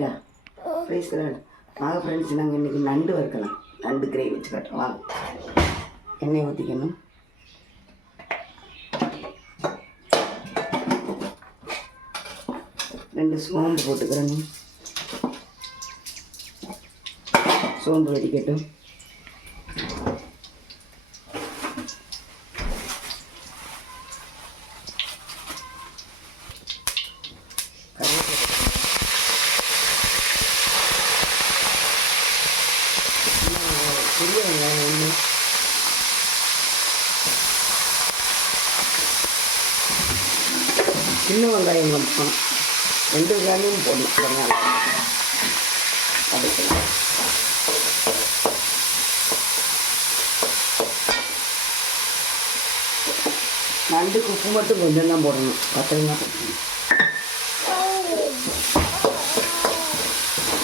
ரைட்டா ப்ரைஸ் வாங்க ஃப்ரெண்ட்ஸ் நாங்கள் இன்றைக்கி நண்டு வறுக்கலாம். நண்டு கிரேவி வச்சு காட்டுறோம் வாங்க. எண்ணெய் ஊற்றிக்கணும் ரெண்டு சோம்பு போட்டுக்கிறேன். சோம்பு வெடிக்கட்டும் கருவேப்பிலை இன்னும் பெரிய வெங்காயம் ஒன்று சின்ன வெங்காயம் கொஞ்சம் ரெண்டு வெங்காயமும் போடணும் வெங்காயம். அதுக்கலாம் நண்டுக்கு உப்பு மட்டும் கொஞ்சம் தான் போடணும். பத்திரமா போடணும்.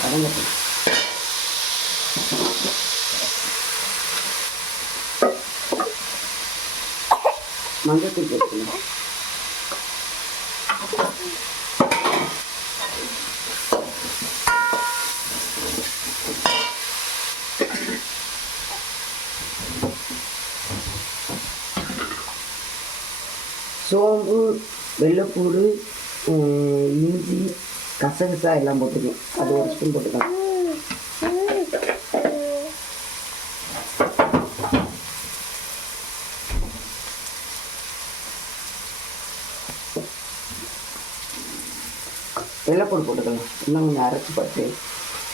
வதங்கட்டும் மஞ்சத்தூள் போட்டுக்கணும். சோம்பு வெள்ளைப்பூடு இஞ்சி கசகசா எல்லாம் போட்டுக்கணும். அது ஒரு ஸ்பூன் போட்டுக்கலாம். வெள்ளைப்பூடு போட்டுக்கலாம் இன்னும் கொஞ்சம் அரைச்சி பட்டு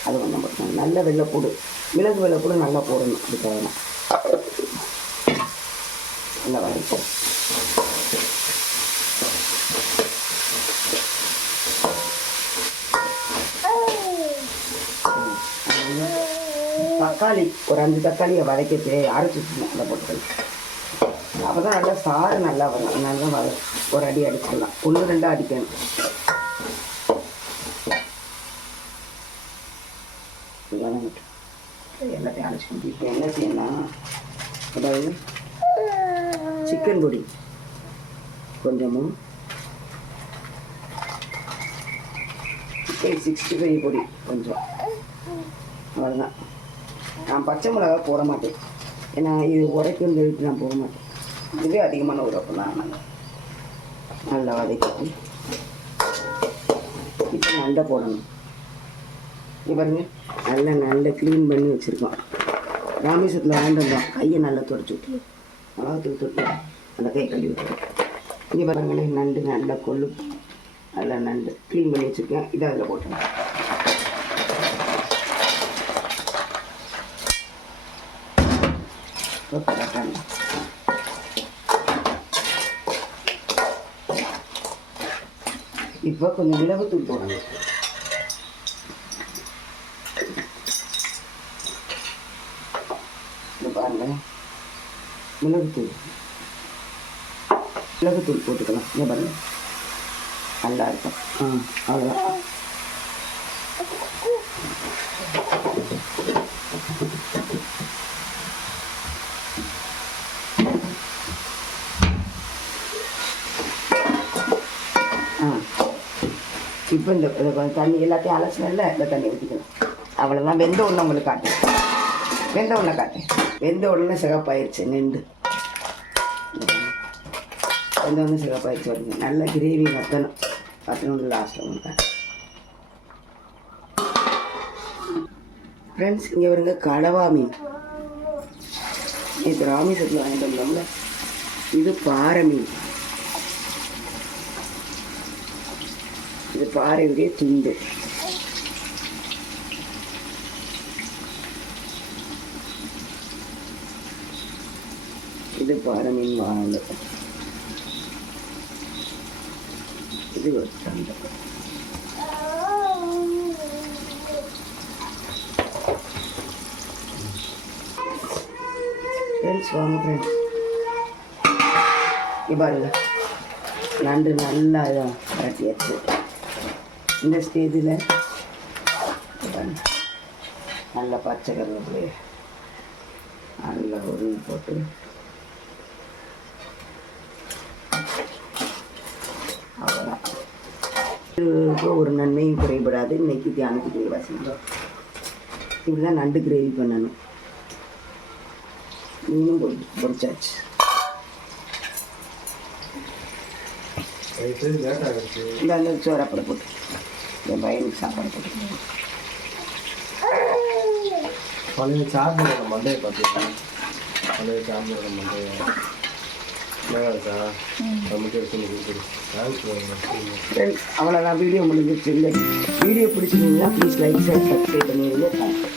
அது கொஞ்சம் போட்டுக்கலாம் நல்ல வெள்ளைப்பூடு. மிளகு வெள்ளைப்பூடு நல்லா போடணும். அதுக்காக நல்லா வரைக்கும் தக்காளி ஒரு அஞ்சு தக்காளியை வதக்கிட்டு அரைச்சி வச்சுக்கணும் அதை போட்டுக்கணும் அப்போ தான் நல்லா சாறு நல்லா வரும். அதனால தான் வரும் ஒரு அடி அடிச்சிடலாம் ஒன்று ரெண்டாக அடிக்கணும். வதங்கட்டும். எல்லாத்தையும் அரைச்சிக்கணும் இப்போ என்ன செய்யணும் அதாவது சிக்கன் பொடி. கொஞ்சமும் சிக்கன் சிக்ஸ்டி ஃபைவ் பொடி கொஞ்சம். அவ்வளோதான் நான் பச்சை மிளகா போட மாட்டேன். ஏன்னா இது உரைக்கும் சொல்லிட்டு நான் போட மாட்டேன். இதுவே அதிகமான உரைப்பு தான். நாங்கள் நல்லா வதக்கிட்டு இப்போ நண்டை போடணும். இங்கே பாருங்கள் நல்லா நல்லா க்ளீன் பண்ணி வச்சுருக்கோம். ராமேஸ்வரத்தில் வாங்கிட்டு கையை நல்லா துடைச்சி விட்டு. மிளகாத்தூள் தொட்டு அந்த கை கழுவி விட்டுருக்கோம் இங்கே பாருங்களேன் நண்டு நல்லா கொள்ளு நல்லா நண்டு க்ளீன் பண்ணி வச்சுருக்கேன். இதை அதில் போட்டுருங்க இப்போ கொஞ்சம் மிளகுத்தூள் போடணும். பாருங்க மிளகுத்தூள் மிளகுத்தூள் போட்டுக்கலாம் இங்கே பாருங்க நல்லா இருக்கும் ம் அவ்வளோதான் ஆ இப்போ இந்த இதை கொஞ்சம் தண்ணி எல்லாத்தையும் அலசினல இந்த தண்ணி ஊற்றிக்கணும் அவ்வளோதான் வெந்த உடனே உங்களுக்கு காட்டேன் வெந்த உடனே காட்டேன் வெந்த உடனே சிகப்பாயிருச்சு நெண்டு வெந்த உடனே சிகப்பாயிருச்சு வருங்க நல்ல கிரேவி வத்தணும். வத்தணும் லாஸ்ட்டில் உங்களுக்கு ஃப்ரெண்ட்ஸ் இங்கே வருங்க கடவா மீன். இது ராமேஸ்வரத்தில் வாங்கிட்டு வந்தோம்ல. இது பாறை மீன். இது பாறையுடைய துண்டு. இது பாறை மீன் வாங்க இது ஒரு சண்டை. ஃப்ரெண்ட்ஸ் வாங்க ஃப்ரெண்ட்ஸ் பாருங்க. நண்டு நல்லா இதாக கரட்டியாச்சு இந்த ஸ்டேஜில் நல்ல பச்சை கருவேப்பிலை நல்லா உருவி போட்டு அவ்வளோதான் ஒரு நன்மையும் குறைபடாது. இன்னைக்கு தியானத்துக்கு வாசிக்கிறோம் இப்படி தான் நண்டு கிரேவி பண்ணணும். மீனும் ஆகிடுச்சு இந்த அந்த சோறாப்படை போட்டு. என் பையனுக்கு சாப்பாடு போட்டு. பழைய சார்ஜரோட மண்டையை பார்த்தீங்களா பழைய சார்ஜரோட மண்டையை. அவ்வளோதான் வீடியோ முடிஞ்சிருச்சு. இல்லை வீடியோ பிடிச்சிருந்தீங்கன்னா ப்ளீஸ் லைக் சப்ஸ்கிரைப் பண்ணிடுங்க.